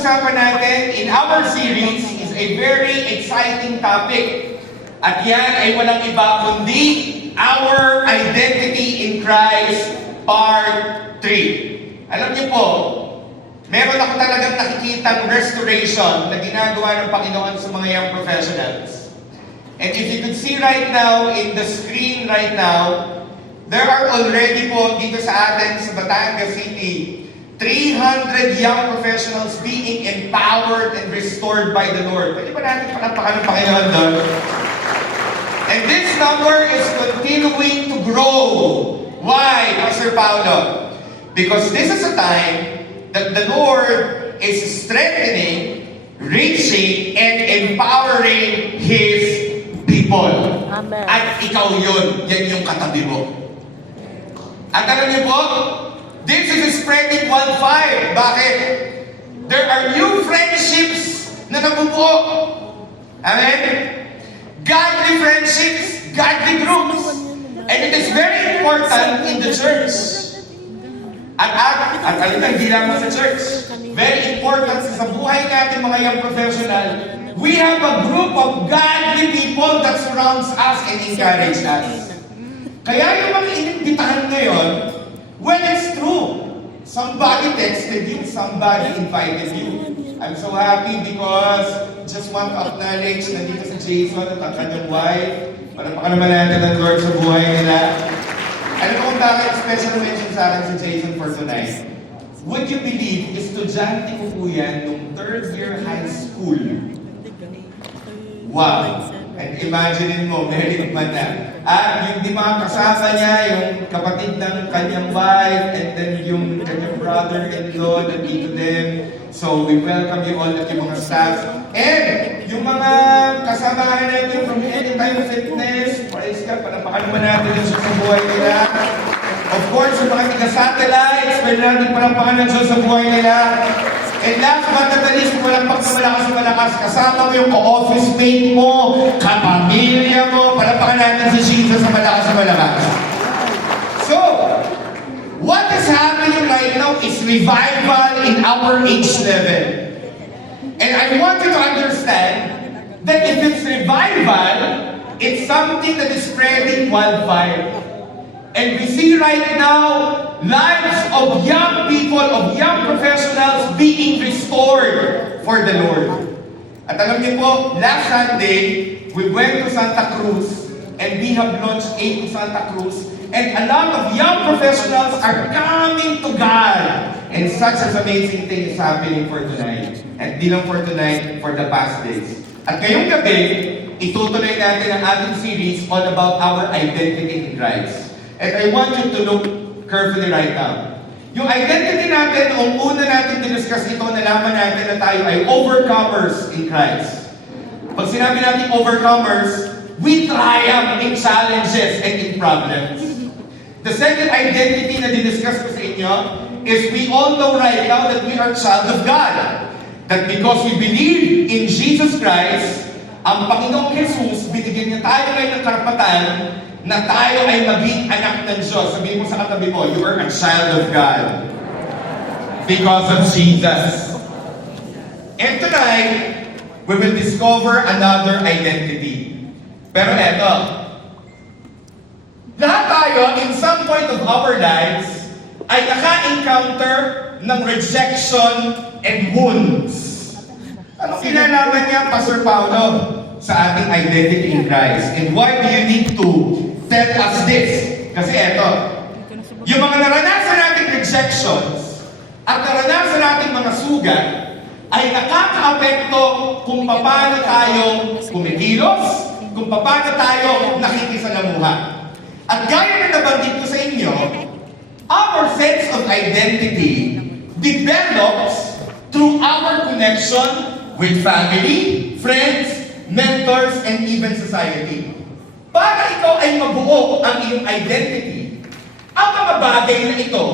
pag-uusapan natin in our series is a very exciting topic. At yan ay walang iba kundi Our Identity in Christ Part 3. Alam niyo po, meron ako talagang nakikitang restoration na ginagawa ng Panginoon sa mga young professionals. And if you could see right now, in the screen right now, there are already po dito sa atin sa Batangas City, 300 young professionals being empowered and restored by the Lord. Pwede ba natin panampakan ng Panginoon doon? And this number is continuing to grow. Why, Pastor Paulo? Because this is a time that the Lord is strengthening, reaching, and empowering His people. Amen. At ikaw yun, yan yung katabi mo. At alam niyo po, this is spreading wildfire. Bakit? There are new friendships na nabubuo. Amen? Godly friendships, godly groups. And it is very important in the church. At alam na, hindi lamang sa church. Very important sa buhay natin mga young professional. We have a group of godly people that surrounds us and encourage us. Kaya yung mga inimbitahan ngayon, well, it's true. Somebody texted you, somebody invited you. I'm so happy because just want to acknowledge na dito si Jason at ang kanyang wife. Palapakan naman natin ang Lord sa buhay nila. Alam mo kung bakit special mention sa akin si Jason for tonight? Would you believe, estudyante ko po yan nung third year high school. Wow! And imagine mo, married man na. At yung di mga kasama niya, yung kapatid ng kanyang wife, and then yung kanyang brother-in-law, nandito din. So, we welcome you all at yung mga staff. And yung mga kasamahan natin from Anytime Fitness, praise God, panapakan naman natin yung sa buhay nila. Of course, yung mga taga-satellites, pwede natin panapakan ng Diyos sa buhay nila. And last but not the least, walang pagsamalakas, kasama mo yung ka-office mate mo, kapamilya mo, palapakan natin si Jesus sa malakas. So, what is happening right now is revival in our age level. And I want you to understand that if it's revival, it's something that is spreading wildfire. And we see right now lives of young people, of young professionals being restored for the Lord. At alam niyo po, last Sunday, we went to Santa Cruz and we have launched A to Santa Cruz, and a lot of young professionals are coming to God. And such an amazing thing is happening for tonight. And di lang for tonight, for the past days. At ngayong gabi, itutuloy natin ang ating series all about our identity in Christ. And I want you to look carefully right now. Yung identity natin, kung una natin dinuskas ito, nalaman natin na tayo ay overcomers in Christ. Pag sinabi natin overcomers, we triumph in challenges and in problems. The second identity na dinuskas ko sa inyo is we all know right now that we are child of God. That because we believe in Jesus Christ, ang Panginoong Jesus, binigyan niya tayo ngayon ng karapatan na tayo ay maging anak ng Diyos. Sabihin mo sa katabi mo, you are a child of God. Because of Jesus. And tonight, we will discover another identity. Pero eto, lahat tayo, in some point of our lives, ay naka-encounter ng rejection and wounds. Anong kinalaman niya, Pastor Paulo, sa ating identity in Christ? And why do you need to tell us this? Kasi eto, yung mga naranasan nating rejections at naranasan nating mga sugat ay nakaka-apekto kung paano tayo kumikilos, kung paano tayo nakikisalamuha. At gaya na nabanggit ko sa inyo, our sense of identity develops through our connection with family, friends, mentors, and even society. Para ikaw ay mabuo ang iyong identity, ang mga bagay na ito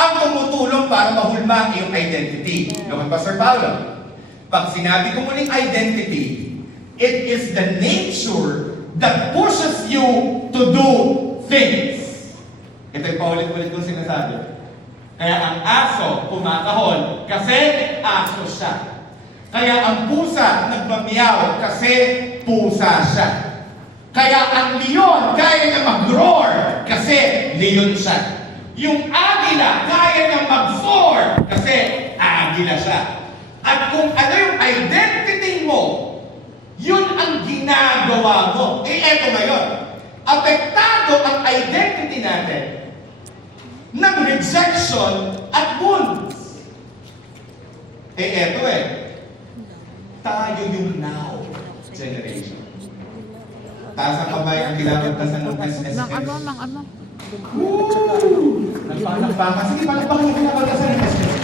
ang tumutulong para mahulma ang iyong identity. Naman, Pastor Paulo, pag sinabi ko muling identity, it is the nature that pushes you to do things. Ito yung paulit-ulit kong sinasabi. Kaya ang aso kumakahol kasi aso siya. Kaya ang pusa nagmamiyaw kasi pusa siya. Kaya ang leon kaya niya mag-roar kasi leon siya. Yung agila kaya niya mag-soar kasi agila siya. At kung ano yung identity mo, yun ang ginagawa mo. Eto ngayon, apektado ang identity natin ng rejection at wounds. Eto tayo yung now generation. Taas ang kamay ang kinakatasan ng SSS. Ano? Nagpalakpakan. Sige, palakpakan yung kinakatasan ng SSS.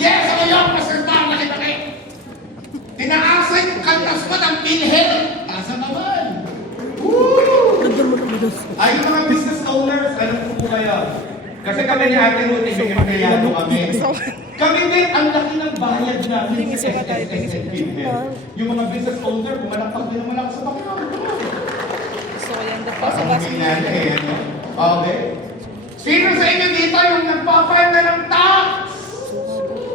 Yes, ngayon, Pastor Pao, nakita kayo. Tinaasa yung kantas mo ng Pilhen. Taas ang kamay. Ay, yung mga business owners, alam ko po kayo. Kasi kami ni Ate Ruth, empleyado kami. Kami din, ang laki ng bayad namin sa SSS and Pilhen. Yung mga business owner, pumalakpak din naman ako sa Panginoon. So, yan daw po sa Parang bus. hindi natin ano? Okay. Sino sa inyo dito yung nagpa-file na ng tax?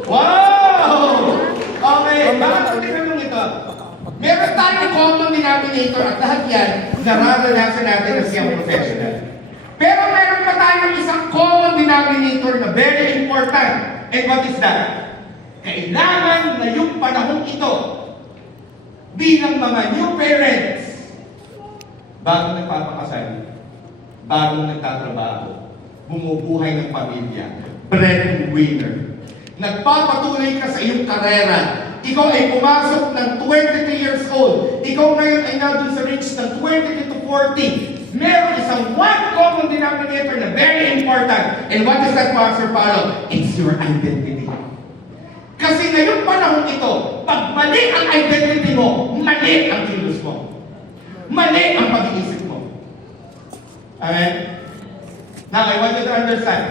Wow! Okay, bakit ko tinanong ito? Meron tayong common denominator at lahat yan, nararanasan natin as young professional. Pero meron pa tayong isang common denominator na very important. And what is that? Kailangan na yung panahong ito, bilang mga new parents, bagong nagpapakasal, bagong nagtatrabaho, bumubuhay ng pamilya, breadwinner. Nagpapatuloy ka sa iyong karera. Ikaw ay pumasok ng 23 years old. Ikaw ngayon ay nandun sa range ng 22 to 40. Meron isang one common denominator na very important. And what is that, Pastor Paulo? It's your identity. Kasi ngayong panahon ito, pag mali ang identity mo, mali ang kilos mo. Mali ang pag-iisip mo. Amen? Now, I want you to understand.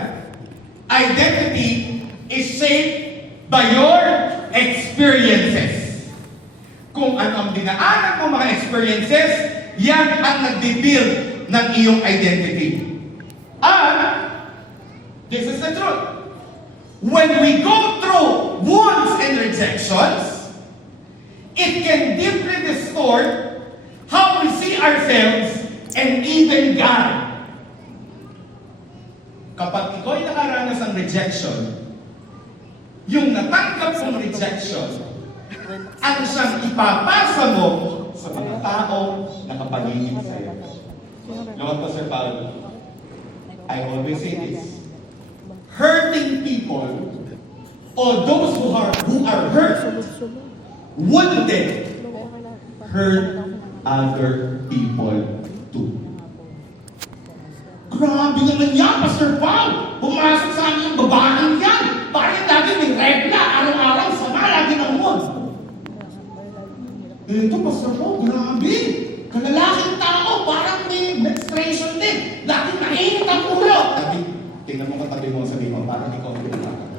Identity is shaped by your experiences. Kung ano ang dinaanan mo mga experiences, yan ang nagbibuild ng iyong identity. And, this is the truth. When we go through wounds and rejections, it can deeply distort how we see ourselves and even God. Kapag ikaw ay nakaranas ng rejection, yung natanggap mong rejection, ang siyang ipapasa mo sa mga tao na kapaligid sa'yo. Lord Pastor Paulo, I always say this. Hurting people, or those who are hurt, wounded, hurt other people too. Grabe naman yan, Pastor Paul! Pumasok sa amin yung babaeng yan! Parang lagi may regla, araw-araw, sama lagi ng mood. Ito, Pastor Paul, grabe! Kalalaking tao, parang may menstruation din. Lagi nainit ang ulo. Tabi, tingnan mo katabi mo sabi mo, parang ikaw ang pinakakas.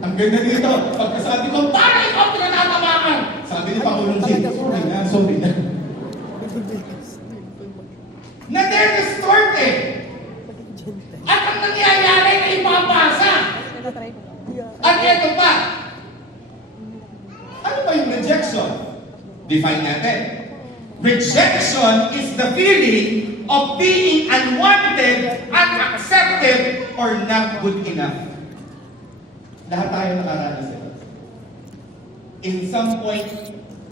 Ang ganda dito, pagkasabi ko, parang ikaw ang pinatatamaan. Sabi ni Pangulong Jim, sorry na. Na-distort eh. At ang nangyayari na ipapasa. At ito pa. Ano ba yung rejection? Define natin. Rejection is the feeling of being unwanted, unaccepted, or not good enough. Lahat tayo nakaranas ito. In some point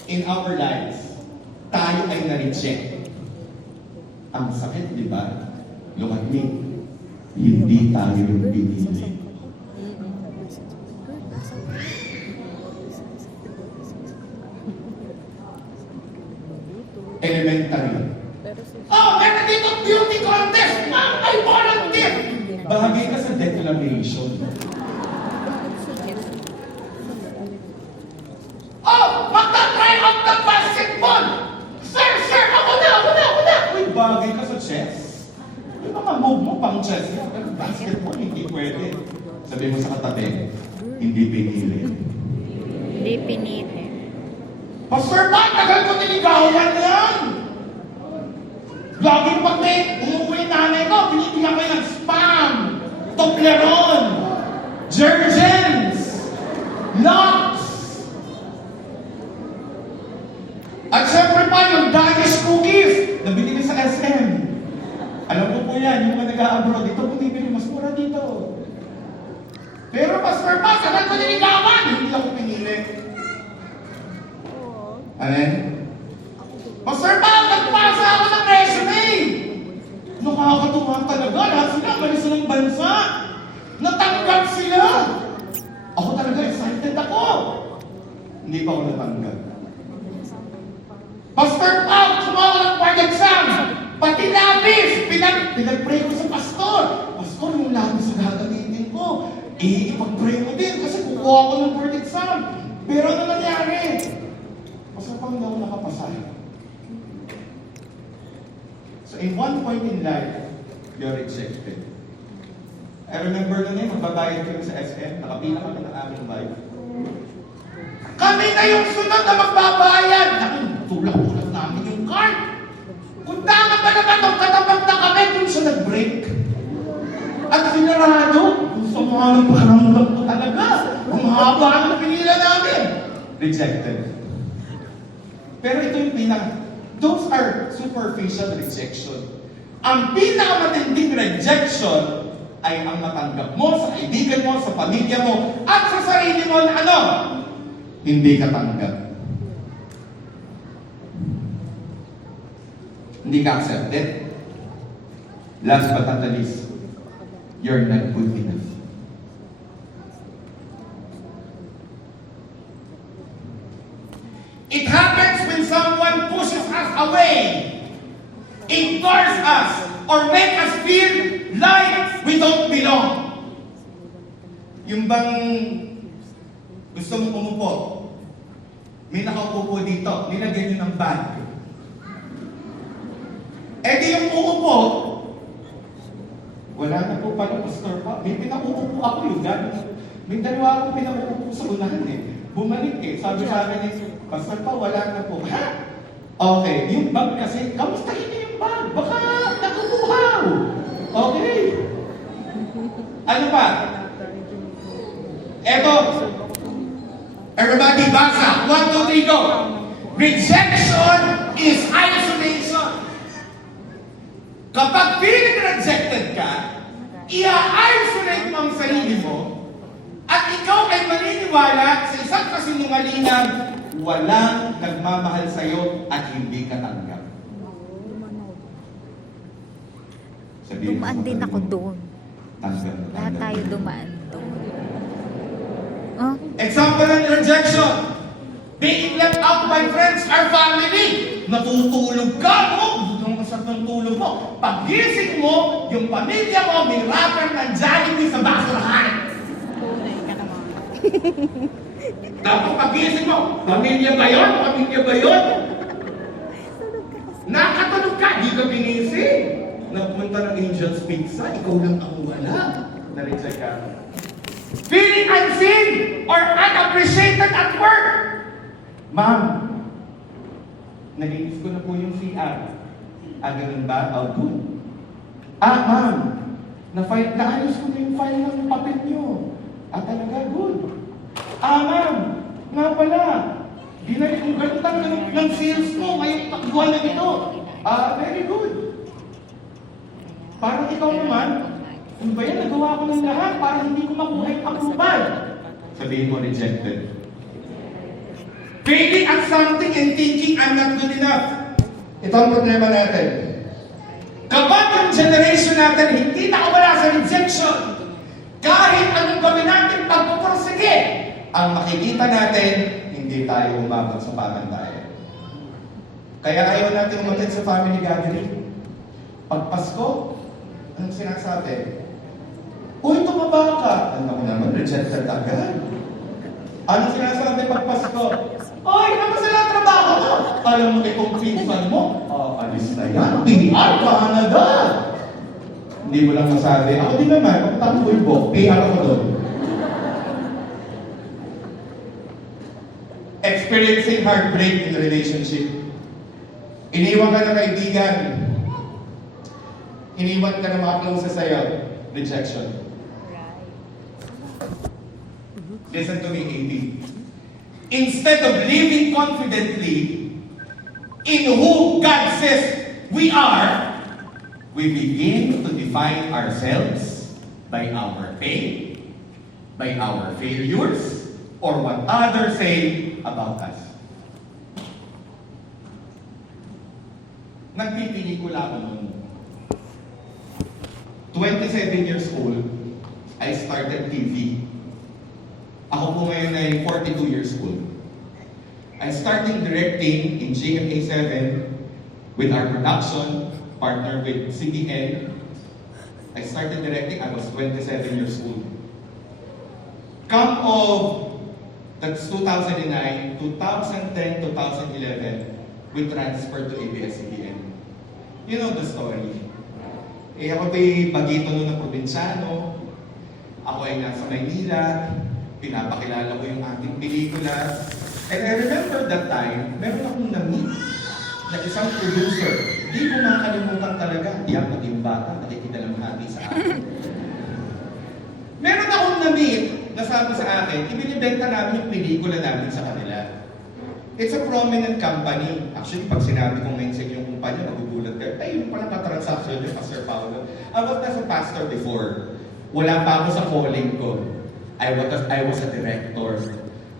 in our lives, tayo ay na-reject. Ang sakit, di ba? Lumagmig. Hindi tayo yung pinili. Elementary. Oh, meron dito beauty contest! Ma'am, I volunteer! Bahagi ka sa declaration. Oh, magta-try out ng basketball! Sir, ako na! Uy, bagay ka sa chess. Yung mga move mo pang chess. Pero basketball, hindi pwede. Sabi mo sa katabi, hindi pinili. Hindi pinili. Pastor, tagal ko niligawan yan! Laging pag may umuwi nanay ko, binibigyan ko ng spam, Toblerone, Jergens, Lux. At syempre pa, yung Danish cookies na binili sa SM. Alam ko po yan, yung mga nag-a-abroad, dito bumibili, mas mura dito. Pero Pastor Pa, sagal ko niligawan! Hindi ako pinili. Ano yan? Pastor Pa, nagpasa ako ng resume! Nakakatuwa talaga, lahat sila, malis ng bansa. Natanggap sila! Ako talaga, excited ako! Hindi pa ako natanggap. Pastor Pa, sumama ng board exam! Pati labis! Pinag-pray ko sa pastor! Pastor, yung labis na gagamitin ko, ipag-pray mo din kasi kukuha ko ng board exam. Pero ano nangyari? Pastor Pa, hindi ako nakapasa. So in one point in life, you're rejected. I remember na yun, magbabayad kami sa SM, nakapila kami ng aming wife. Kami na yung sunod na magbabayad! Naku, tulak-tulak namin yung card. Kung tama ba naman itong katapat na kami, kung siya nag-break. At sinarado, kung sa mga ng paramdam ko talaga, ang haba ang pinila namin. Rejected. Pero ito yung those are superficial rejection. Ang pinakamatinding rejection ay ang matanggap mo sa kaibigan mo, sa pamilya mo, at sa sarili mo na ano? Hindi ka tanggap. Hindi ka accepted. Last but not the least, you're not good enough. It happens when someone pushes us away, ignores us, or make us feel like we don't belong. Yung bang gusto mong umupo, may nakaupo po dito, nilagyan nyo ng bag. Eh di yung uupo, wala na po pala, Pastor Pa. May pinauupo ako yung gano'n. May dalawa akong pinauupo sa unahan eh. Bumalik eh. Sabi sa akin eh, Pastor Pa, wala na po. Ha? Okay, yung bag kasi, kamustahin niyo yung bag? Baka nakukuhaw. Okay. Ano pa? Eto. Everybody, basa. 1, 2, 3, go. Rejection is isolation. Kapag feeling rejected ka, i-isolate mo ang sarili mo, at ikaw ay maniniwala sa isang kasinungalingan, walang nagmamahal sa'yo at hindi ka tanggap. Sabihin Dumaan din ako doon. Tanggap. Lahat tayo dumaan doon. Oh? Example ng rejection. Being left out by friends or family. Natutulog ka mo. Ang masarap ng tulog mo. Pag-gising mo, yung pamilya mo may wrapper ng Jollibee sa basurahan. Tunay ka naman. Tapos pag-gising mo, pamilya ba yun? Pamilya ba yun? Nakatulog ka, di ka ginising. Napunta ng Angel's Pizza, ikaw lang ang wala. Na-reject ka. Feeling unseen or unappreciated at work. Ma'am, nalinis ko na po yung CR. Ganun ba? Oh, good. Ma'am, naayos ko na yung file ng papel nyo. Talaga, good. Ma'am, nga pala, binalik kong ganitang ng sales mo, ngayong takbuhan na ito. Very good. Parang ikaw naman, ano ba yan, nagawa ko ng lahat para hindi ko makuha yung approval. Sabihin mo, rejected. Failing at something and thinking I'm not good enough. Ito ang problema natin. Kapag yung generation natin hindi nakawala sa rejection, kahit anong gawin natin pagpupursige, ang makikita natin, hindi tayo umabot sa pamantayan. Kaya ayaw natin umatin sa family gathering. Pag Pasko, anong sinasabi? Uy, tumaba ka. Ano ko naman, rejected agad. Anong sinasabi pag Pasko? Uy, kamusta lang trabaho mo? Alam mo itong pinsan mo? Alis na yan. PR ka Canada. Hindi mo lang masabi. Ako din naman, pagtang bulbo, PR ako doon. experiencing heartbreak in a relationship. Iniwan ka ng kaibigan. Iniwan ka ng mga close sa'yo. Rejection. Listen to me, AB. Instead of living confidently in who God says we are, we begin to define ourselves by our pain, by our failures, or what others say about us. Nagpipelikula ako noon. 27 years old, I started TV. Ako po ngayon ay 42 years old. I started directing in GMA7 with our production, partner with CBN. I started directing, I was 27 years old. Come of, that's 2009, 2010, 2011, we transferred to ABS-CBN. You know the story. Eh ako ba'y bagito nun ng probinsyano, ako ay nasa Maynila, pinapakilala ko yung ating pelikula. And I remember that time, meron akong na-meet na isang producer. Hindi ko makalimutan talaga. Yan, pati yung bata, nakikidalamhati sa akin. Meron akong na-meet na sabi sa akin, ibinibenta namin yung pelikula namin sa kanila. It's a prominent company. Actually, pag sinabi kong mindset yung kumpanya, nagugulat kayo. Ay, yung pala ka-transaction yung Pastor Paolo. I was as a pastor before. Wala pa ako sa calling ko. I was a director.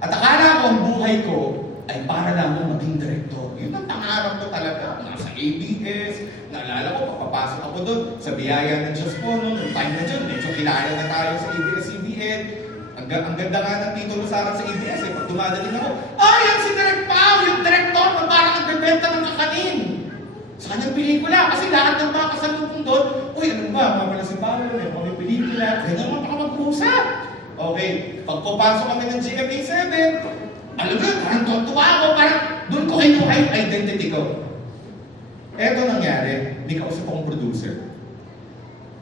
At akala ko ang buhay ko ay para lang maging director. Yun ang pangarap ko talaga. Nasa ABS, naalala ko, papapasok ako doon sa biyaya ng Diyos po noon. Yung time na dyan, medyo kilala na tayo sa ABS-CBN. Ang ganda nga ng titulo sa akin sa ABS eh. Pag dumadating ako, ay, yan si Direk Pao, yung director na parang nagbebenta ng kakanin. Sa kanyang pelikula, kasi lahat ng mga kasalubong doon, uy, ano ba, mawala si Paolo, may mga pelikula, kaya naman baka mag-usap. Okay, pagpapasok kami ng GMA7, alam mo, parang tuwa ako, parang doon ko kayo yung identity ko. Eto nangyari, may kausap akong producer.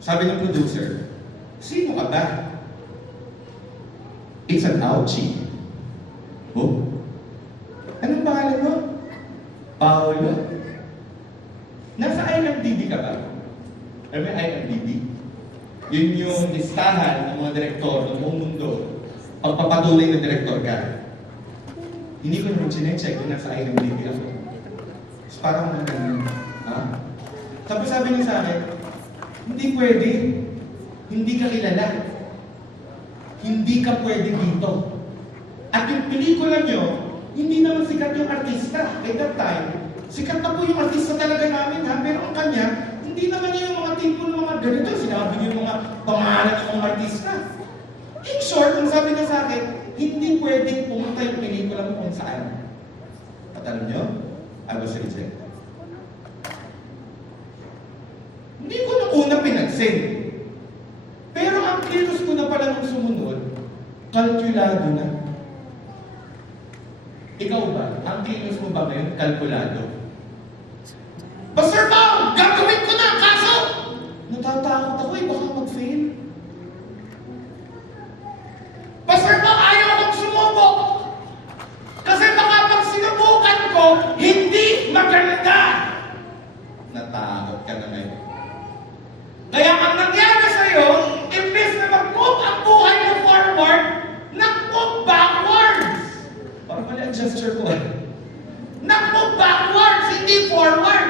Sabi ng producer, sino ka ba? It's an ouchie. Oh? Anong pangalan mo? Paolo? Nasa IMDb ka ba? Alam mo IMDb? Yun yung listahan ng mga direktor ng buong mundo. Pagpapatuloy na direktor ka. Hindi ko naman sinecheck kung nasa IMDb ako. So, parang ganun. Ha? Tapos sabi niya sa akin, hindi pwede. Hindi ka kilala. Hindi ka pwede dito. At yung pelikula nyo, hindi naman sikat yung artista. At that time, sikat na po yung artista talaga namin ha. Pero ang kanya, hindi naman yung mga tipo ng mga ganito. Sinabi niyo yung mga pangalan ng mga artista. In short, ang sabi niya sa akin, hindi pwedeng pumunta yung pelikula mo kung saan. At alam niyo, I was rejected. Hindi ko na una pinagsin. Pero ang kilos ko na pala nung sumunod, kalkulado na. Ikaw ba? Ang kilos mo ba ngayon, kalkulado? Pastor Paul, gagawin ko na, kaso! Natatakot ako eh, baka mag-fail. Pastor Paul, ayaw akong sumubok! Kasi baka pag sinubukan ko, hindi maganda! Natakot ka na ngayon. Kaya ang nangyari sa'yo, imbes na mag-move ang buhay mo forward, nag-move backwards! Parang mali ang gesture ko. Nag-move backwards, hindi forward!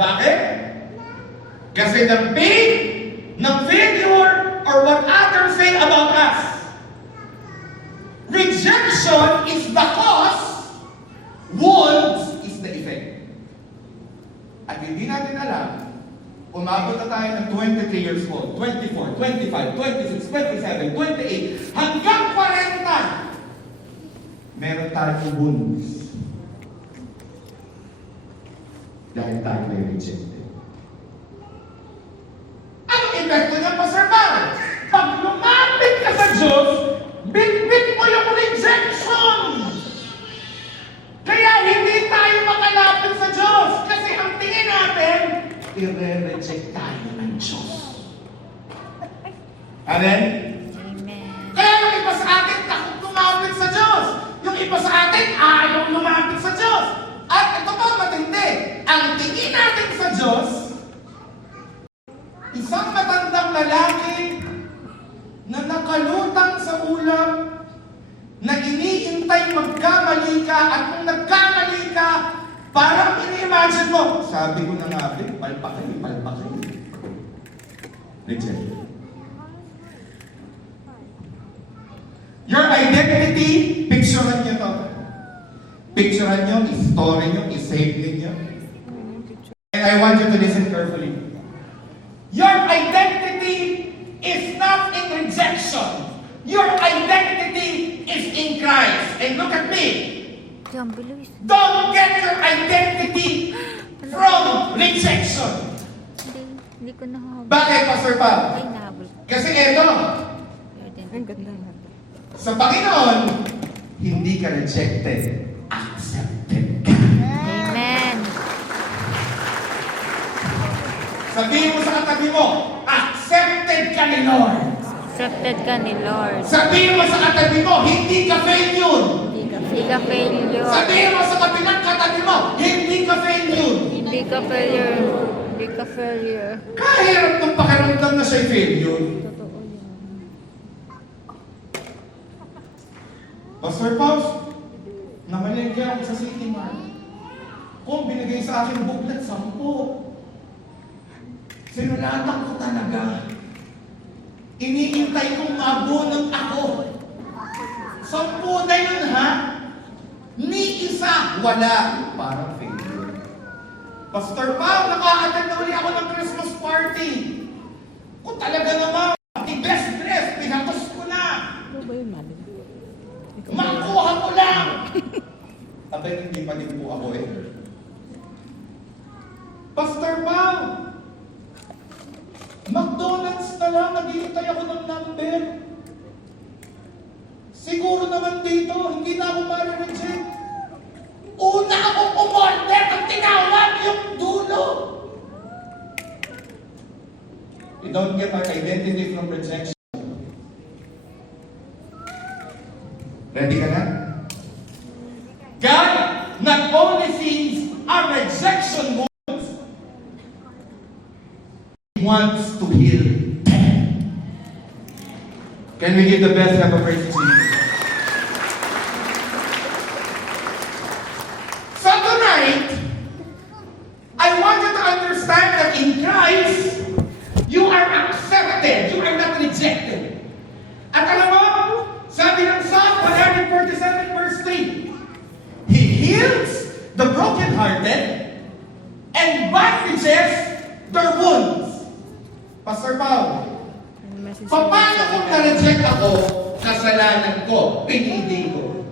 Bakit? Kasi the pain, ng failure, or what others say about us. Rejection is the cause, wounds is the effect. At hindi natin alam, umabot na tayo ng 23 years old, 24, 25, 26, 27, 28, hanggang 40, meron tayong wounds. Dahil tayo may rejected. Anong epekto niya, Pastor Paul? Pag lumapit ka sa Diyos, bitbit mo yung rejection! Kaya hindi tayo makalapit sa Diyos. Kasi ang tingin natin, i-reject tayo ng Diyos. Amen? Amen. Kaya yung iba sa atin, takot lumapit sa Diyos. Tingin natin sa Diyos, isang matandang lalaki na nakalutang sa ulap, na iniintay magkamali ka, at kung nagkamali ka, parang ini-imagine mo, sabi ko na nga, palpakay. Reject. Your identity, picturean nyo to. Picturean nyo, i-story nyo, i-save ninyo. And I want you to listen carefully. Your identity is not in rejection. Your identity is in Christ. And look at me. Diyan, bilis. Don't get your identity from rejection. Hindi ko nahabol. Bakit, Pastor Pam? Ay, nahabol. Kasi eto, Ang ganda na. sa Panginoon, hindi ka rejected, accepted ka. Amen. Sabihin mo sa katabi mo, accepted ka ni Lord. Accepted ka ni Lord. Sabihin mo sa katabi mo, hindi ka failure. Hindi ka failure. Sabihin mo sa kabilang katabi mo, hindi ka failure. Hindi ka failure. Hindi ka failure. Kahirap ng pakiramdam na siya'y failure. Totoo yan. Pastor Paus, namalengke ako sa City Mart. Kung binigay sa akin booklet, 10. Sinulatan ko talaga. Iniintay kong mabunong ako. 10 na yun, ha? Ni isa, wala. Parang failure. Pastor Pao, naka-attend na uli ako ng Christmas party. Kung talaga naman, the best dress, pinatos ko na. Ano ba yun, Mali? Makuha ko lang! Abay, hindi pa din po ako eh. Pastor Pao, McDonald's na lang, naghihintay ako ng number. Siguro naman dito, hindi na ako ma-reject. Una akong umorder, ang tinawag yung dulo. We don't get our identity from rejection. Ready ka na? God not only sees our rejection wounds, He wants to heal them. Can we give the best clap of praise to Jesus? So tonight, I want you to understand that in Christ, you are accepted. You are not rejected. At alam mo, sabi ng Psalm 147 verse 3, He heals the brokenhearted and bandages their wounds. Pastor Paul, paano kung na-reject ako, kasalanan ko, pinili ko?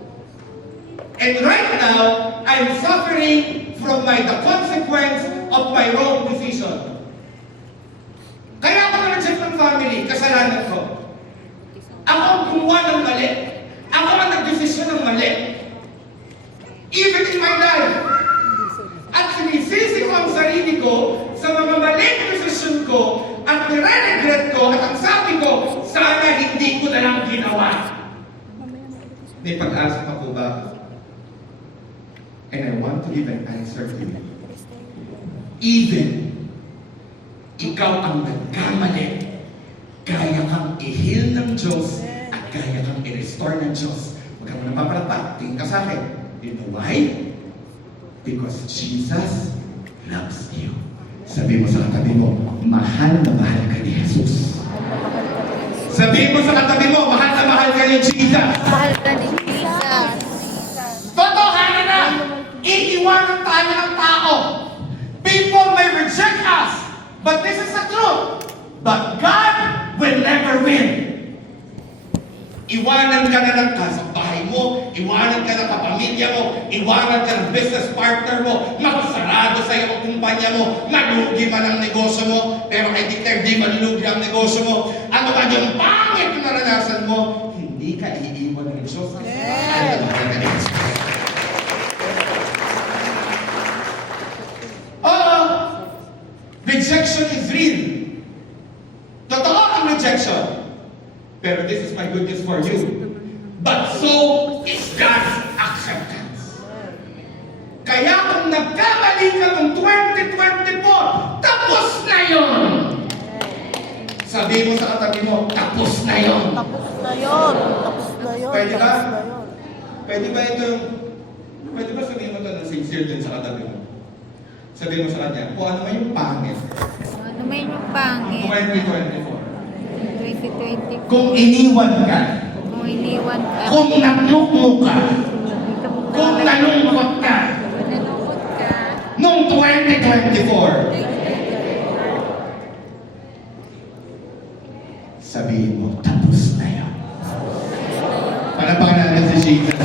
And right now, I'm suffering from the consequence of my wrong decision. Kaya ako na-reject ng family, kasalanan ko. Ako ang gumawa ng mali. Ako ang nagdesisyon ng mali. Even in my life. At sinisisi ko ang sarili ko sa mga maling desisyon ko at nire-regret ko at ang sabi ko, sana hindi ko na lang ginawa. May pag-asa pa po ba? And I want to give an answer to you. Even ikaw ang nagkamali, kaya kang i-heal ng Diyos at kaya kang i-restore ng Diyos. Huwag kang napapalapa. Tingin ka sa akin. You know why? Because Jesus loves you. Sabi mo sa katabi mo, mahal na mahal ka ni Jesus. Sabi mo sa katabi mo, mahal na mahal ka ni Jesus. Mahal ka ni Jesus. Totohanan na! Iiwanan tayo ng tao. People may reject us, but this is the truth. But God will never win. Iwanan ka na ng kasabahay mo, iwanan ka ng kapamilya mo, iwanan ka ng business partner mo, magsarado sa iyo ang kumpanya mo, malugi man ang negosyo mo, pero I declare di malulugi ang negosyo mo. Ano ba yung pangit na naranasan mo, hindi ka iiwan ng Diyos. Rejection is real. Totoo ang rejection. Pero this is my good news for you. But so is God's acceptance. Kaya kung nagkamali ka noong 2020, Sabihin mo sa katabi mo, tapos na yon. Tapos na yun. Tapos na yun. Pwede ba? Tapos na yun. Pwede ba ito yung... Pwede ba sabihin mo ito ng sincere din sa katabi mo? Sabihin mo sa kanya, kung ano man yung pangit. Ano may yung pangit? 2024. 2020. Kung iniwan ka, Kung iniwan ka. kung naglukmo ka, kung nalungkot ka, Kung nalungkot ka. noong 2024, sabihin mo, tapos na yan. Palapakan natin si Jesus.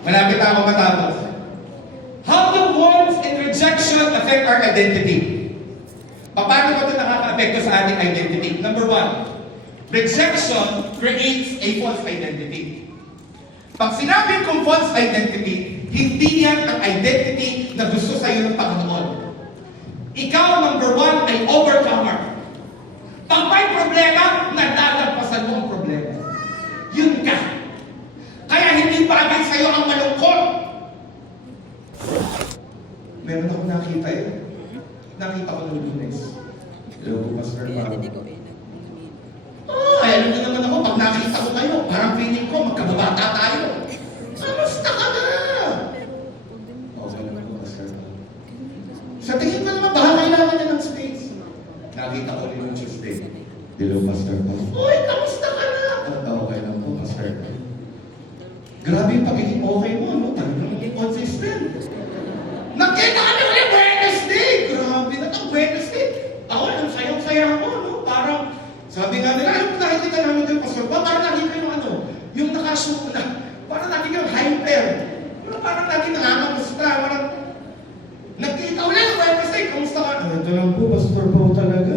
Malapit na ako matapos. How do wants and rejection affect our identity? Paano ba ito nakaka-apekto sa ating identity? Number one, rejection creates a false identity. Pag sinabing kong false identity, hindi yan ang identity na gusto sa iyo ng Panginoon. Ikaw, number one, ay overcomer. Pag may problema, nadalampasan mo ang problema. Yun ka. Kaya hindi bagay sa iyo ang malungkot. Meron akong nakita eh. Nakita ko ng Lunes. Hello po, Pastor Pao. Alam na naman ako, pag nakita ko kayo, parang feeling ko, magkababata tayo. Kamusta ka na? Okay lang po, Pastor Pao. Sa tingin ko naman, baka kailangan na ng space. Nakita ko rin yung Tuesday. Hello, Pastor Pao. Uy, kamusta ka na? Okay lang po, Pastor Pao. Grabe yung pagiging okay mo, no? Talagang hindi consistent. Nakita kami ulit Wednesday! Grabe na itong Wednesday! Ako, ang sayang-saya ako, no? Parang, sabi nga nila, yung nakikita namin yung Pastor Pao, parang nakikita yung ano, yung nakashoot na, parang nakikita yung hyper. Parang nakikita nangangamusta, parang, nakita ulit Wednesday, kamusta ka? Ito lang po, Pastor Pao talaga.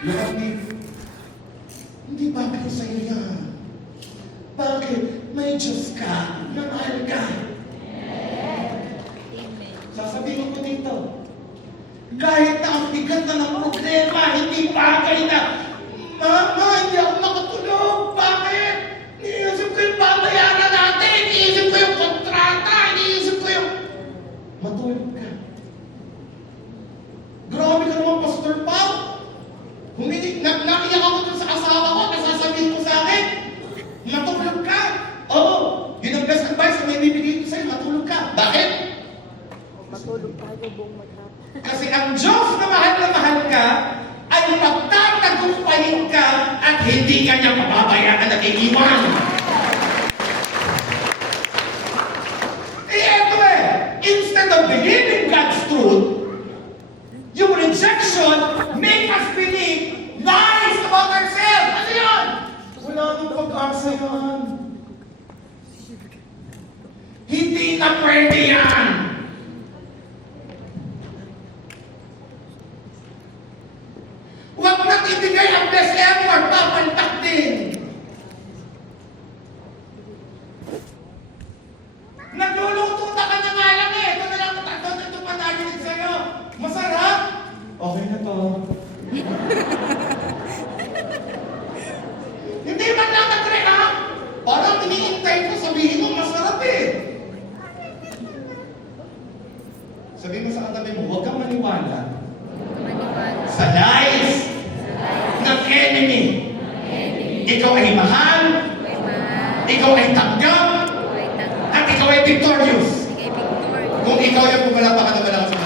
Look at me. Hindi bagay sa'yo yan. Bakit? May Diyos ka, na mahal ka. Sasabihin ko dito, kahit na ang bigat na ng problema, hindi bagay na, Mama, hindi ako makatulog. Bakit? Iniisip ko yung babayaran natin. Iniisip ko yung kontrata. Iniisip ko yung... Matulog ka. Grabe ka naman, Pastor Pao. Nakiyak ako dun sa asawa ko, nasasabihin ko sa akin, matulog ka. Oo, yun ang best advice na may bibigay ko sa'yo, matulog ka. Bakit? Matulog tayo buong maghapon. Kasi ang Diyos na mahal ka, ay magtatagumpayin ka at hindi ka niya mababayaan at iiwan. Eto instead of believing God's truth, yung rejection make us believe lies about ourselves. Ano yun? Wala nang pag-asa yan. Hindi na pwede yan. Huwag na't ibigay ang best effort, papantak din. Nagluluto na ka na nga lang eh. Ito na lang, ito pa narinig sa'yo. Masarap? Okay na to. Hindi man lang nag-react. Parang iniintay ko, sabihin mo masarap eh. Sabihin mo sa katabi mo, huwag kang maniwala Maniwala. sa lies ng enemy. Ikaw ay mahal, May mahal. ikaw ay tanggap, May tanggap. at ikaw ay victorious. Sige, Victor. Kung ikaw yung pumalapakan na malakas mo.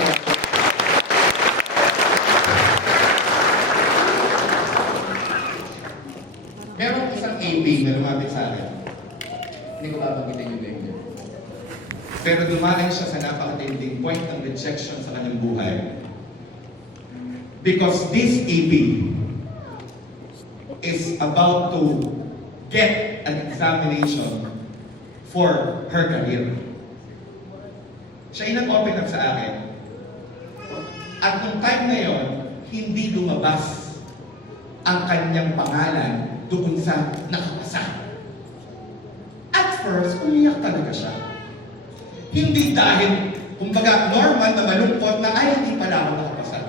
Meron isang AB na lumapit sa akin. Hindi ko babanggitin yung name niya. Pero dumating siya sa napakatinding point ng rejection sa kanyang buhay. Because this AB is about to get an examination for her career. Siya ay nag-open up sa akin. At nung time na yon, hindi lumabas ang kanyang pangalan doon sa nakapasa. At first, umiyak talaga siya. Hindi dahil, kumbaga, normal na malungkot na, ay, hindi pala ako nakapasa.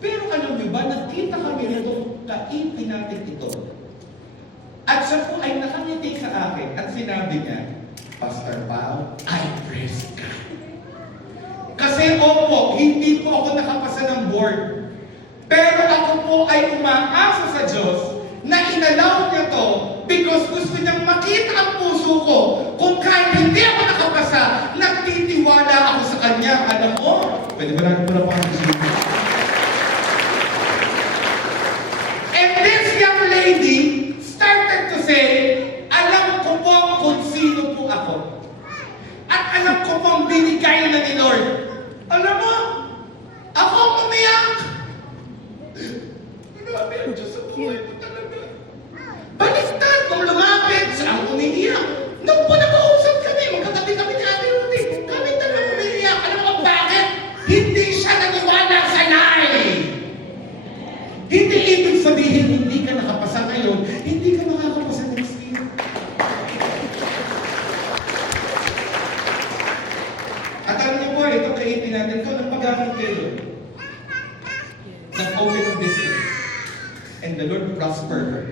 Pero alam niyo ba, nakita kami nito, kainti natin ito. At siya po ay nakangiti sa akin at sinabi niya, Pastor Pao, I praise God. Kasi opo, hindi hindi po ako nakapasa ng board. Pero ako po ay umaasa sa Diyos na inalaw niya to because gusto niyang makita ang puso ko. Kung kahit hindi ako nakapasa, nagtitiwala ako sa Kanya. Alam mo, pwede ba natin muna pakakasyon? And this young lady started to say, alam ko po kung sino po ako. At alam ko pong binigay na ni Lord. Alam mo, ako ang umiyak. Grabe ang Diyos sa buhay ko talaga. Baliktad kung lumapit sa ang umiiyak. Nung po nag-uusap kami, magkatabi kami ni Ate Rudy. Kami talagang umiiyak. Alam mo bakit? Hindi siya naniwala sa lie. Hindi ibig sabihin, hindi ka nakapasa ngayon, hindi ka makakapasa next year. At alam niyo po, ito creating natin ito, nagpagamit kayo. Nag-open of this year. And the Lord prospered her.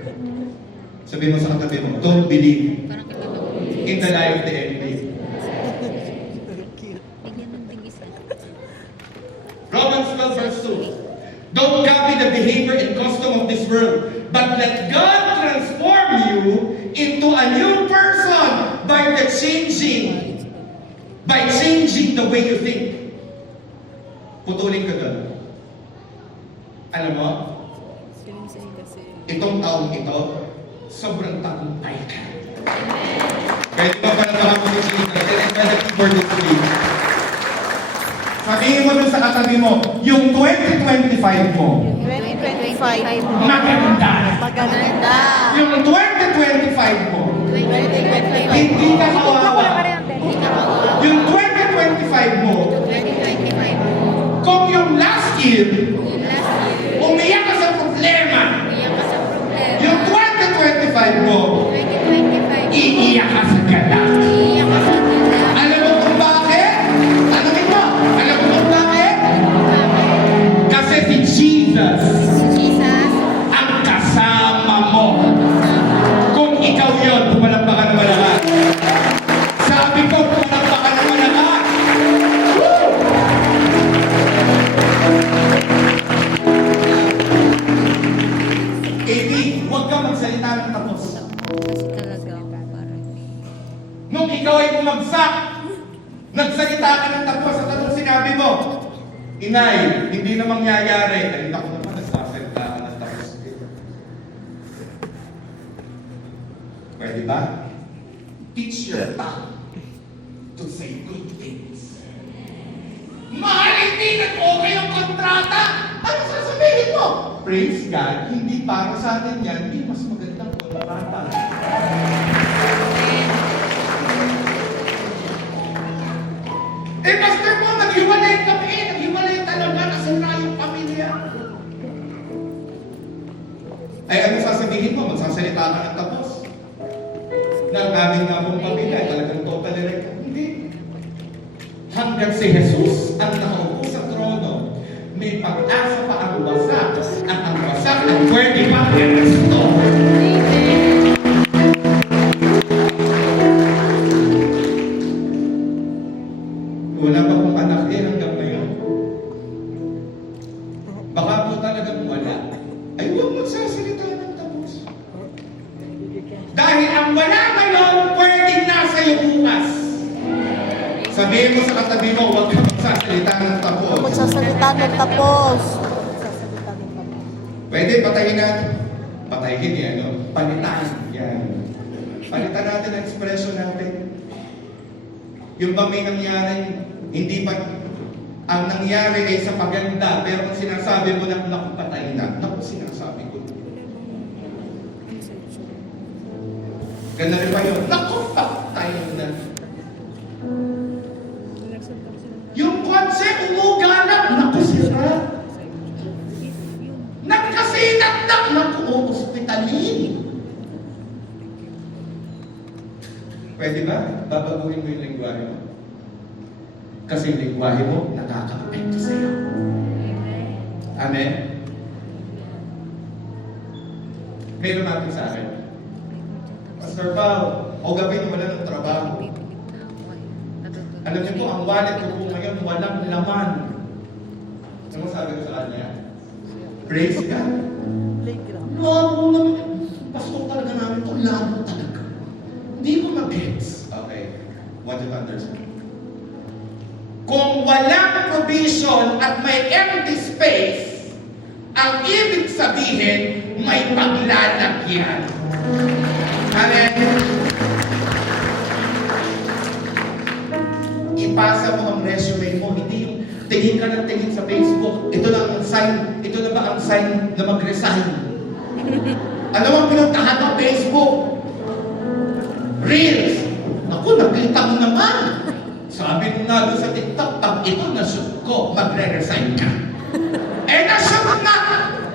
Sabi mo sa katabi mo, don't believe Parang kita in the lie of the enemy. bigyan ng tingis. Romans 12 verse 2. Don't copy the behavior and custom of this world, but let God transform you into a new person by changing the way you think. Putulin ko doon. Alam mo, itong taong ito, sobrang tagumpay ka. Pwede ba pala makapag mo Jesus? Then I for this week. Sabihin mo dun sa katabi mo, yung 2025 mo, 2025. maganda. Maganda. Yung 2025 mo, 2025. hindi ka kawawa. Hindi ka mawala. Yung 2025 mo, 2025 kung yung last year, yung last year, umiyak ka sa problema, iyak ka sa problema. yung 2025 mo, 2025, iiyak ka sa gala. iyak ka sa gala. Alam mo kung bakit? Tanungin mo, alam mo kung bakit? Kasi si Jesus Jesus, ang kasama mo. Kung ikaw yun, pumalakpakan mo lahat. Sabi ko, pumalakpakan mo lahat. Woo! Amy, huwag ka magsalita ng tapos. kasi talaga parang Nung ikaw ay bumagsak, nagsalita ka ng tapos at anong sinabi mo? Inay, hindi na mangyayari. Halina ko naman, nagsasalita ka ng tapos. Pwede ba? Teach your tongue to say good things. Mahal, hindi nag-okay ang kontrata. Ano sasabihin mo? Praise God, hindi para sa atin yan, hindi mas magandang kontrata. Eh, Pastor po, naghiwalay kami. Naghiwalay talaga. Nasira yung pamilya. Ay, ano sasabihin mo? Magsasalita ka ng tapos. Ng aming nga pong pamilya, talagang totally right. Hindi. Hanggang si Jesus ang nakaupo sa trono, may pag-asa pa ang wasak. At ang wasak ang pwede pa i-restore. Wala pa pong anak eh hanggang ngayon. Baka po talagang wala. Ay, huwag magsasalita ng tapos. Dahil ang wala ngayon, pwedeng nasa iyo bukas. Sabihin mo sa katabi mo, huwag ka magsasalita ng tapos. Magsasalita ng tapos. Magsasalita ng tapos. Pwede patayin natin. Patayin yan, no? Palitan. Yan. Palitan natin ang ekspresyon natin. Yung ba may nangyari, hindi pa, ang nangyari ay sa paganda, pero kung sinasabi mo na, naku, patay na. Naku, sinasabi ko. Ganda rin ba yun? Naku, patay na. Yung kotse, umugalap. Naku, sira. Nagkasinat-nak. Naku, ospitalin. Pwede ba? Babaguhin mo yung lingwahe mo. Kasi yung lingwahe mo, nakaka-apekto sa'yo. Amen? May lumapit sa akin. Pastor Pao, o gabi na wala ng trabaho. Alam niyo po, ang wallet ko po ngayon, walang laman. Ano sabi ko sa kanya? Praise God. Playground. Labo naman. Pastor talaga namin ito. Labo talaga. Hindi ko mag-gets. Okay. Want to understand? Kung walang provision at may empty space, ang ibig sabihin, may paglalagyan. Amen? Ipasa mo ang resume mo, hindi yung tingin ka ng tingin sa Facebook, ito lang ang sign, ito na ba ang sign na mag-resign? Alam mo ang pinuntahan mo, Facebook? Reels. Naku, nakita mo naman. Sabi mo nga doon sa TikTok, pag ito na-shoot ko, magre-resign ka. Na-shoot na!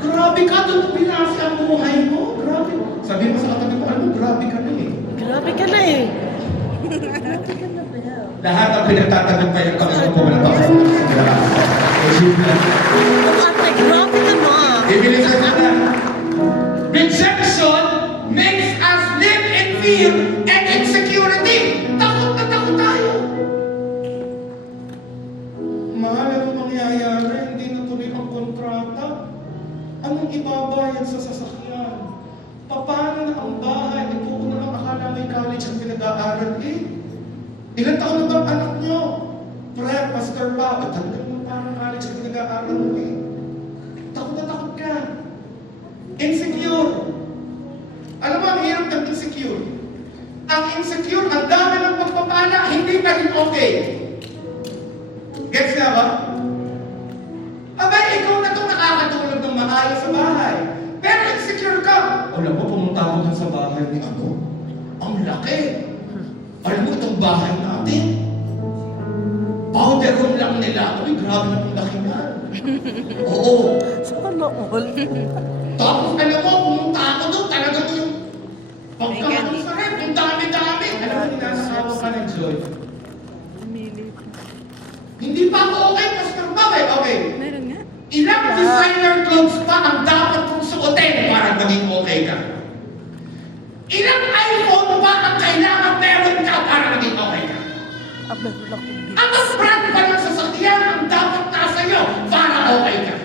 Grabe ka doon, pinasa ang buhay mo. Grabe. Sabi mo sa katabi mo, ano, grabe ka na eh. Grabe ka na eh. Grabe ka na ba yan? Lahat ang pinagtatagumpay ng Panginoon po ng Panginoon. Ate, grabe ka na. Ibilisan ka na. Rejection makes us live in fear and insecurity. Takot na takot tayo. Mahal, ano mangyayari? Hindi natuloy ang kontrata. Anong ibabayad sa sasakyan? Paano na ang bahay? Ito ko na lang akala may college ang pinag-aaral eh. Ilan taon na ba ang anak nyo? Prep, pastor pa. At talagang mo parang college ang pinag-aaral mo eh. Takot na takot ka. Insecure. Alam mo, ang hirap ng insecure. Ang insecure, ang dami ng pagpapala, hindi ka rin okay. Gets nga ba? Abay, ikaw na itong nakakatulog ng maayos sa bahay. Pero insecure ka. Alam mo, pumunta ako dun sa bahay ni ano? Ang laki. Alam mo, itong bahay natin. Powder room lang nila. Uy, grabe na itong laki na. Oo. Sana all. Tapos alam mo, pumunta ako doon, talagang yung pagkakaroon sa rep, yung dami-dami. Alam mo, ninasawa ka ng joy. Hindi pa ako okay, Pastor Bob eh. Okay. Meron nga. Ilang designer clothes pa ang dapat kong suotin para maging okay ka? Ilang iPhone pa ang kailangan meron ka para maging okay ka? Abay, wala kong di. Ang brand pa ng sasakyan ang dapat nasa iyo para okay ka?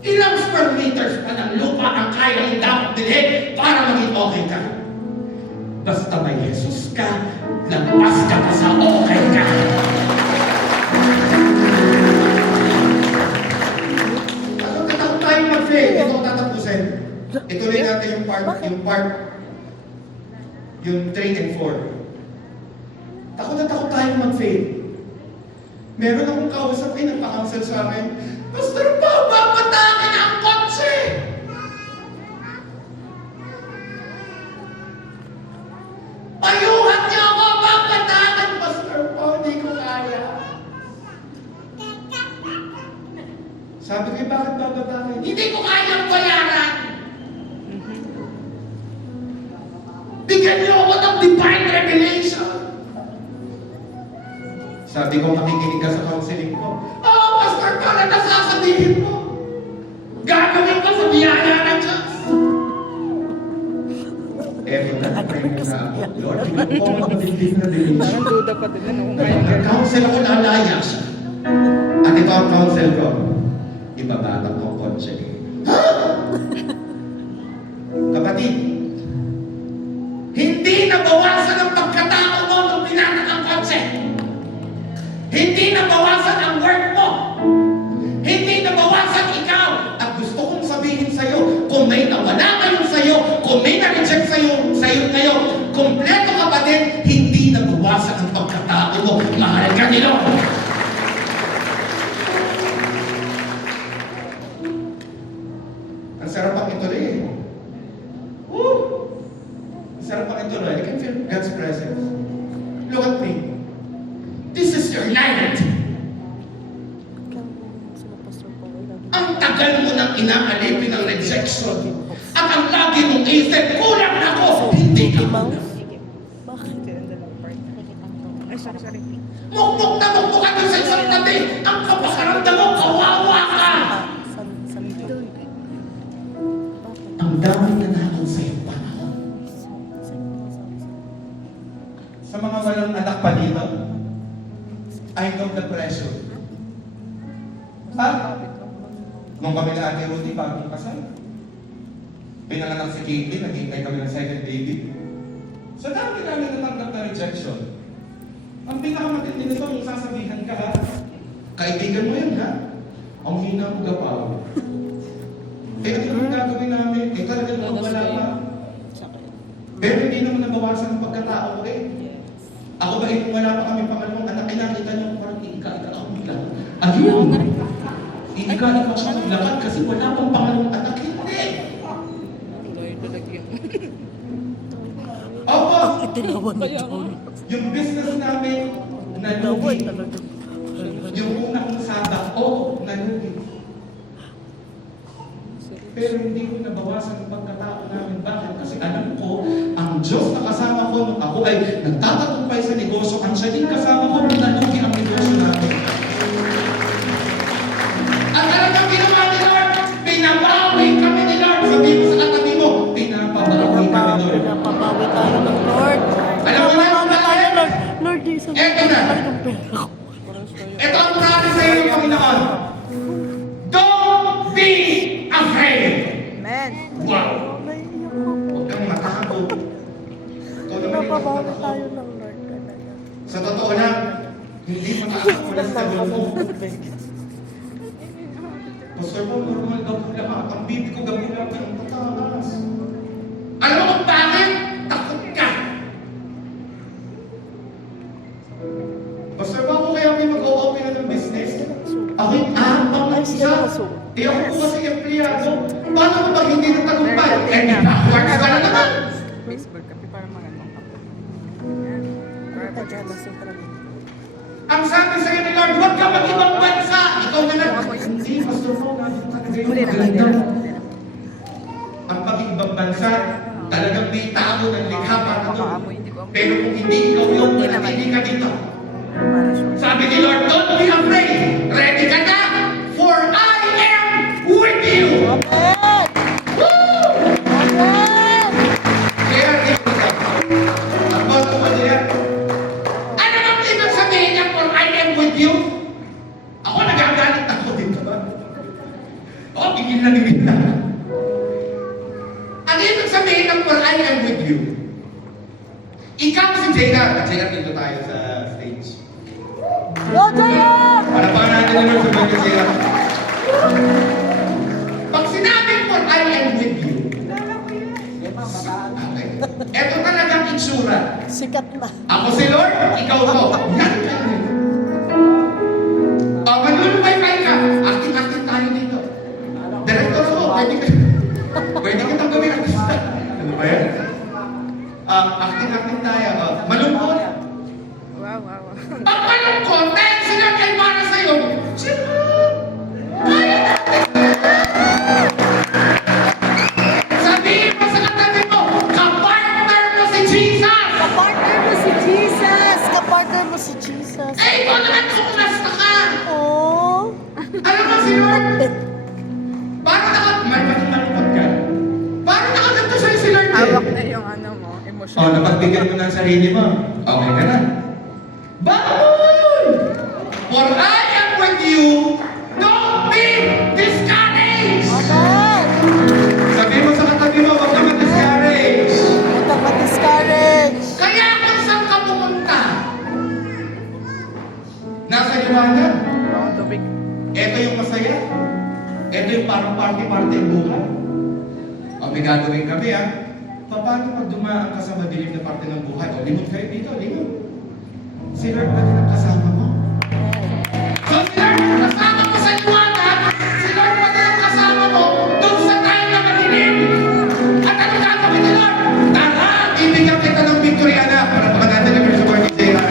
Ilang square meters pa ng lupa ang kaya yung dapat bilhin para maging okay ka? Basta may Jesus ka, lagpas ka pa sa okay ka. Ano katapos tayo mag-fail? Ito ang tatapusin. Ituloy natin yung yung 3 and 4. Takot na takot tayo mag-fail. Meron akong kausap ay nagpa-counsel sa akin, Pastor Pa, babatakin ang kotse! Payuhan niyo ako, babatakin, Pastor Pa, hindi ko kaya. Sabi ko, bakit babatakin? Hindi ko kaya ang bayaran! Bigyan niyo ako ng divine revelation! Sabi ko, makikinig ka sa counseling ko. Oo, Pastor, para nasasabihin mo. Gagawin ko sa biyaya ng Diyos. Eto na, pray mo na ako. Lord, tingnan ko ang matinding na revelation. Duda pa din ano. Nag-counsel ako, lalaya siya. At ito ang counsel ko. Ibabatak mo ang kotse. Ha? Kapatid, hindi nabawasan ang pagkatao mo nung binatak ang kotse. Hindi nabawasan ang work mo. Hindi nabawasan ikaw. At gusto kong sabihin sa'yo, kung may nawala ngayon sa'yo, kung may na-reject sa'yo ngayon, kompleto ka pa din, hindi nabawasan ang pagkatao mo. Mahal ka ni Lord. Ang sarap ang ituloy eh. Woo! Ang sarap ang ituloy. I can feel God's presence. Look at me. This is your night. Ang tagal mo nang inaalipin ng rejection. At ang lagi mong isip, kulang na ako. Hindi ka kulang. Bakit? Ay, sorry. Mukmuk na mukmuk ka doon sa isang tabi. Ang kapakaramdam mo, kawawa ka. San doon? Ang dami na natin sa iyong panahon. Sa mga walang anak pa dito, I know the pressure. Ha? Nung kami na Ate Rudy, bagong kasal. Pinanganak si Caitlyn, naghintay kami ng second baby. Sa dami namin natanggap na rejection, ang pinakamatindi nito, yung sasabihan ka, ha? Kaibigan mo yun, ha? Ang hina mo gapaw. Eh, ano yung gagawin namin? Eh, talagang wala pa. Pero hindi naman nabawasan ang pagkatao ko, eh. Ako ba, eh, wala pa kami pangalawang anak, eh, nakita niyo parang ika ako bigla. Ayun! Ika siya maglakad kasi wala pang pangalawang anak, hindi! Opo! Itinawan na John. Yung business namin, nalugi. Yung una kong sabak, nalugi. Pero hindi ko nabawasan ang pagkatao namin. Bakit? Kasi alam ko, ang Diyos na kasama ko nung ako ay nagtatagumpay sa negosyo, ang siya din kasama ko nung nalugi ang negosyo namin. At talagang ginawa ni Lord, pinabawi kami ni Lord. Sabi mo sa katabi mo, pinapabawi kami ni Lord. Pinapabawi tayo ng Lord. Alam mo na yung tayo, Lord. Lord, di sa Eto na. ng pera ko. Ito ang promise sa iyo, Panginoon. Don't be afraid. Amen. Wow! Huwag kang matakot. Ikaw naman yung Pinapabawi matakot. tayo ng Lord talaga. Sa totoo lang, hindi makakakulas sa gulo mo. Pastor mo, normal gabula ka. Ang bibi ko gabula ka ng pataas. Alam mo kung bakit? Takot ka. Pastor mo, ako kaya may mag-o-open na ng business? Ako yung apang ng isa. Eh ako po kasi empleyado. Paano mo pag hindi nagtagumpay? Eh, di ba? Works ka na naman. Facebook kasi para magandang kape. Ang sabi sa iyo ni Lord, huwag ka mag-ibang bansa. Ikaw na lang. Hindi, Pastor Mo, nandito ka na ngayon. Ang pag-ibang bansa, talagang may tao ng likha para doon. Pero kung hindi ikaw yun, manatili ka dito. Sabi ni Lord, don't be afraid. Ready ka na? For I am with you. Amen! Woo! Amen! Kaya dito ka. Ang bago mo niya. Ano bang ibig sabihin niya for I am with you? Ako nagagalit ako dito ba? Oo, bigil na. Ang ibig sabihin ng for I am with you. Ikaw si Jacob. Jacob, dito tayo sa stage. Go, Jacob! Para pa natin na sa mga Jacob. Pag sinabing for I am with you, okay. Ito talagang itsura. Sikat na. Ako si Lord, ikaw ko. Yan ka. Manlulubay-bay ka. Acting tayo dito. Director ko, pwede kitang gawin artista. Ano ba yan? Acting tayo. Malungkot. Wow. Pag malungkot, dahil sila kay para sa'yo, sila, kaya natin. Sabihin mo sa katabi mo, kapartner mo si Jesus! Kapartner mo si Jesus! Kapartner mo si Jesus. Eh, ikaw naman kukulasta ka! Oh! Alam mo si Lord? Parang malungkot ka. Parang nakaganto sa'yo si Lord eh. Hawak na yung ano mo, emosyon. Napagbigyan mo ng sarili mo. Okay ka na. Bangon! For I am with you. Don't be discouraged! Amen! Sabi mo sa katabi mo, huwag ka ma-discourage. Huwag kang ma-discourage. Kaya kung saan ka pumunta, nasa liwanag. Bawang tubig. Ito yung masaya. Ito yung parang party-party ang buhay. May gagawin kami ha. Paano pag dumaan ka sa madilim na parte ng buhay? Limot kayo dito, limot. Si Lord pa din ang kasama mo. So si Lord, kasama mo sa liwanag. Si Lord pa din ang kasama mo doon sa time na madilim. At ano gagawin ni Lord? Tara, ibigyan kita ng victory, anak. Para baka natin naman sa Lord ni Jacob.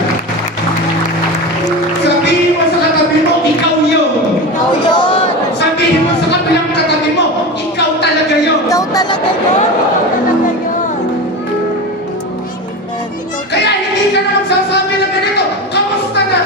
Sabihin mo sa katabi mo, ikaw yun. Ikaw yun! Sabihin mo sa kabilang katabi mo, ikaw talaga yun. Ikaw talaga yun! Ikaw talaga yun! Amen. Ikaw Kaya hindi ka na magsasabi na ganito, kamusta na?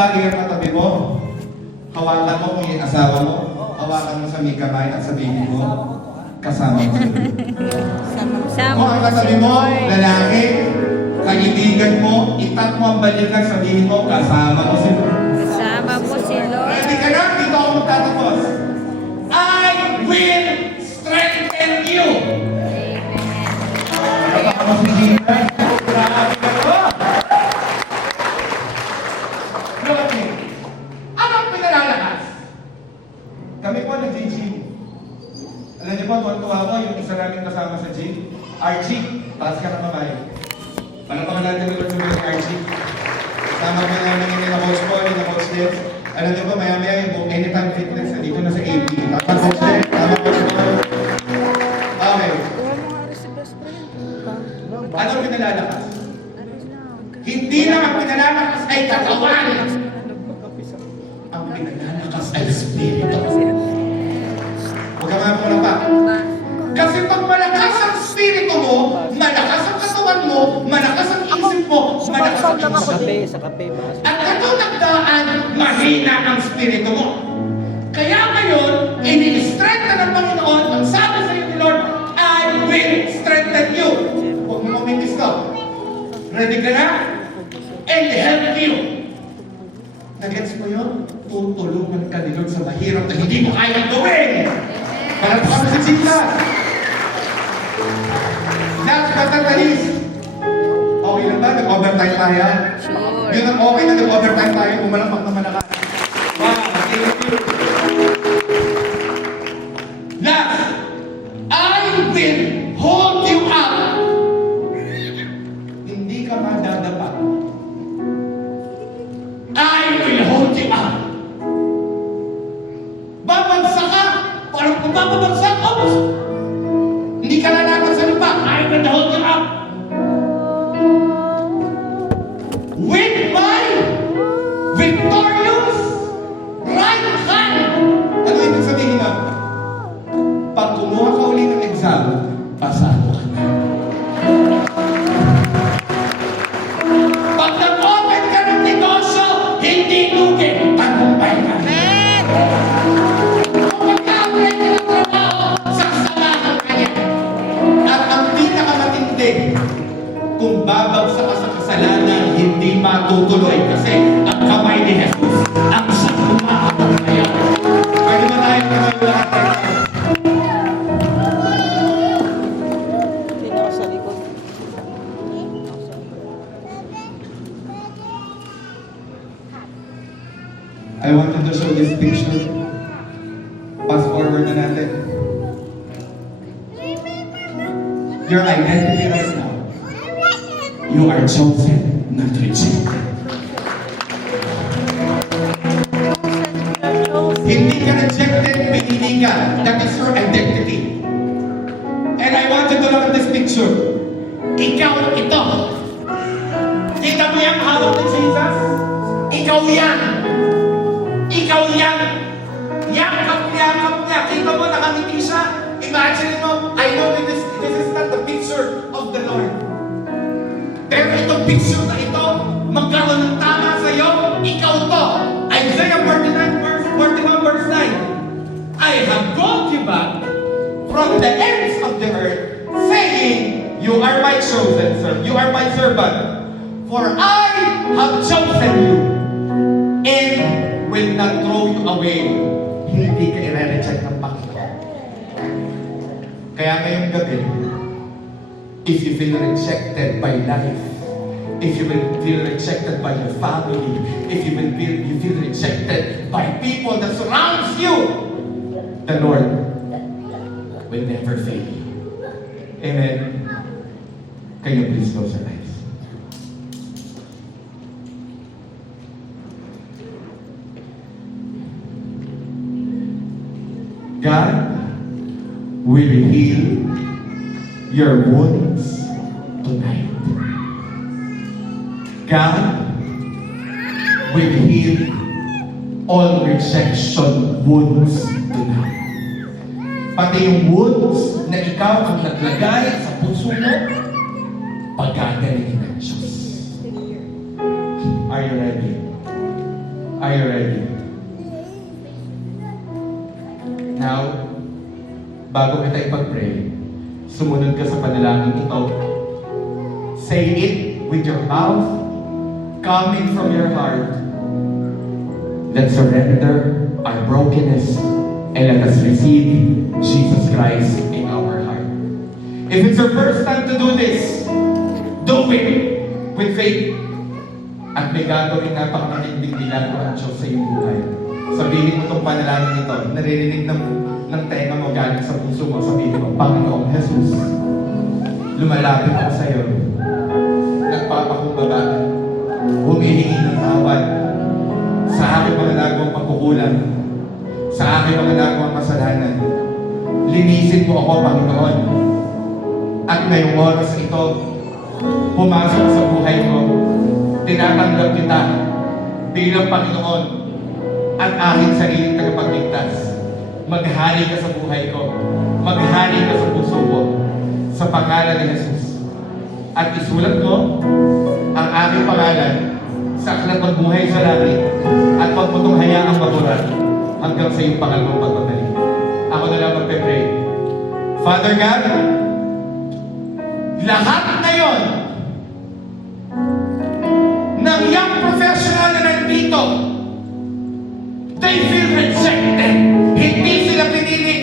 babae ang katabi mo, hawakan mo kung yung asawa mo, hawakan mo sa may kamay at sabihin mo, kasama mo. Kung ang katabi mo, lalaki, kaibigan mo, itap mo ang balikan, sabihin mo, kasama mo si Lord. Kasama mo si Lord. Ready ka na? Dito ako magtatapos. I will strengthen you. Kasama mo si Jesus. Grabe ka ba? Look at me. Anong pinalalakas? Kami po nag-gym. Alam niyo po, tuwan-tuwa ko yung isa namin kasama sa gym. Archie, taas ka ng kamay. Palapakan natin ulit sa si Archie. Kasama ko namin yung na-coach po, yung na-coach Des. Alam niyo po, maya-maya yung Anytime Fitness, dito na sa AP. Tama coach Des, tama coach po. Okay. Anong pinalalakas? Hindi lang ang pinalalakas ay katawan. Ang pinalalakas ay spirito. Huwag ka mga pala pa. Kasi pag malakas ang spirito mo, malakas ang katawan mo, malakas ang isip mo, malakas ang puso mo. At katunagdaan, mahina ang spirito mo. Kaya ngayon, ini-strengthen ng Panginoon, ang sabi sa iyo ni Lord, I will strengthen you. Huwag mo mamitis to. Ready ka na? And help you. Nagets mo yun? Tutulungan ka ni Lord sa mahirap na hindi mo kayang gawin. Para pa kami sa Jesus. Last but not the least. Okay lang ba? Nag-overtime tayo? Sure. Yun ang okay na nag-overtime tayo. Umalamak na malakas. Wow, thank you. Last. I will hold you up. Hindi ka madadapa. I will hold you up. Babagsak ka. Parang kung babagsak, oops. Hindi ka lalakad sa lupa. I will hold you up. With my victorious right hand. Ano ibig sabihin na? Pag kumuha ka uli ng exam, pasado ka na. Pag nag-open ka ng negosyo, hindi lugi, tagumpay ka. Kung mag-apply ka ng trabaho, saksalahan ka niya. At ang pinakamatindi, kung babagsak ka sa kasalanan, hindi matutuloy kasi ang kamay ni Jesus ang siyang kumakapagbaya. Pwede ba tayo kamay lahat? I wanted to show this picture. Fast forward na natin. Your identity right now. You are chosen, not rejected. Hindi ka rejected, pinili ka. That is your identity. And I want you to look at this picture. Ikaw ito. Kita mo yung hawak ni Jesus? Ikaw yan. Ikaw yan. Yakap niya. Kita mo, nakangiti siya. Imagine mo, I know this is not the picture of the Lord. Pero itong picture na ito, magkaroon ng tama sa'yo, ikaw to. Isaiah 41 verse 9. I have brought you back from the ends of the earth, saying, you are my chosen servant, you are my servant. For I have chosen you, and will not throw you away. Hindi ka i-reject ng Panginoon. Kaya ngayong gabi, if you feel rejected by life, if you will feel rejected by your family, if you feel rejected by people that surrounds you, the Lord will never fail you. Amen. Can you please close your eyes? God will heal your wounds tonight. God will heal all rejection wounds tonight. Pati yung wounds na ikaw ang naglagay sa puso mo, pagkagalingin ng Diyos. Are you ready? Are you ready? Now, bago kita ipag-pray, sumunod ka sa panalangin ito. Say it with your mouth, coming from your heart. Let's surrender our brokenness and let us receive Jesus Christ in our heart. If it's your first time to do this, do it with faith. At may gagawin napakamatinding ginagawa ng Diyos sa iyong buhay. Sabihin mo itong panalangin ito, naririnig ng tenga mo galing sa puso mo, sabihin mo, Panginoong Jesus, lumalapit ako sa iyo, nagpapakumbaba, humihingi ng tawad sa aking mga nagawang pagkukulang, sa aking mga nagawang kasalanan. Linisin mo ako, Panginoon. At ngayong oras ito, pumasok sa buhay ko, tinatanggap kita bilang Panginoon at aking sariling tagapagligtas. Maghari ka sa buhay ko. Maghari ka sa puso ko. Sa pangalan ni Jesus. At isulat mo ang aking pangalan sa aklat ng buhay sa langit at huwag mo itong hayaang mabura hanggang sa iyong pangalawang pagpapalik. Ako na lang magpe-pray. Father God, lahat ngayon ng young professional na nandito, they feel rejected. Hindi sila pinili.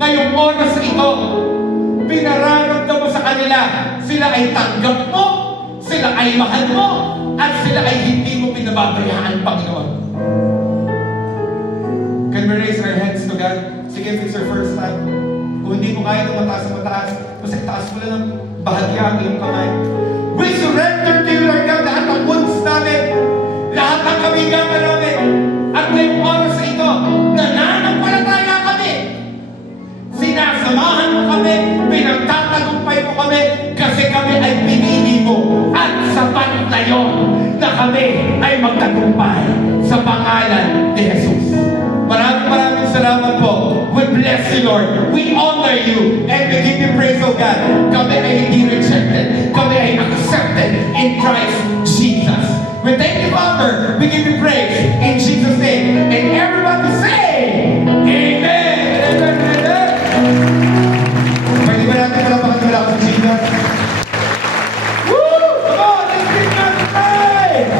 Ngayong oras ito, pinararamdam mo sa kanila, sila ay tanggap mo, sila ay mahal mo, at sila ay hindi mo pinababayaan, Panginoon. Can we raise our hands to God? Sige, if it's your first time. Kung hindi mo kaya ng mataas, basta itaas mo lang ng bahagya ang iyong kamay. We surrender to you, Lord God, lahat ng wounds namin, lahat ng kabigaman namin, at ngayong oras na ito, nananampalataya kami. Sinasamahan mo kami, pinagtatagumpay mo kami, kasi kami ay pinili mo, at sapat na yon na kami ay magtagumpay sa pangalan ni Jesus. Maraming salamat po. We bless you, Lord. We honor you. And we give you praise, oh God. Kami ay hindi rejected. Kami ay accepted in Christ Jesus. We thank you, Father. We give you praise in Jesus' name. And everybody say, Amen. Amen. Amen. Pwede ba natin malapakan wala sa Jesus? Woo! Come on! Let's give God praise!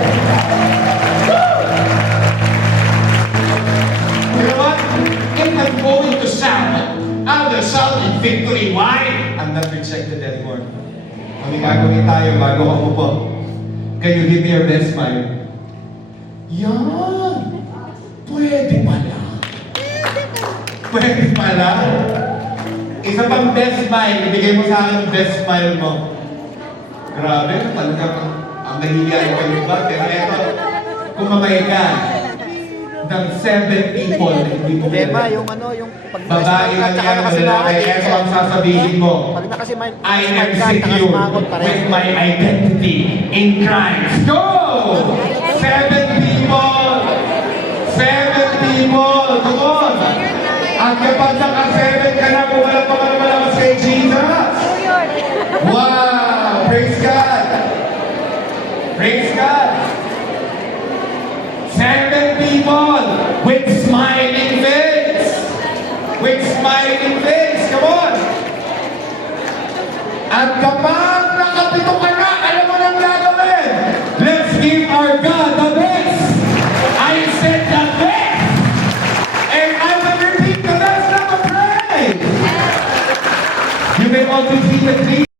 You know what? If I'm going to shout, I will shout in victory. Why? I'm not rejected anymore. Kami gagawin tayo bago ka umupo. Can you give me your best smile? Yan! Pwede pala. Pwede pala. Isa pang best smile. Ibigay mo sa akin yung best smile mo. Grabe, talagang ang nahihiyan kayo ba? Pero eto, kung mamay ka, ng 7 people na hindi mo Tema, kilala. yung ano, yung pag Babae man yan, lalaki, eto ang sasabihin mo. Pag na kasi I am secure with my identity in Christ. Go! 7 people! 7 people! Come on! At kapag naka-7 ka na, kung wala pa man malakas kay Jesus. Wow! Praise God! Praise God! 7 people with smiling face. With smiling face. Come on. At kapag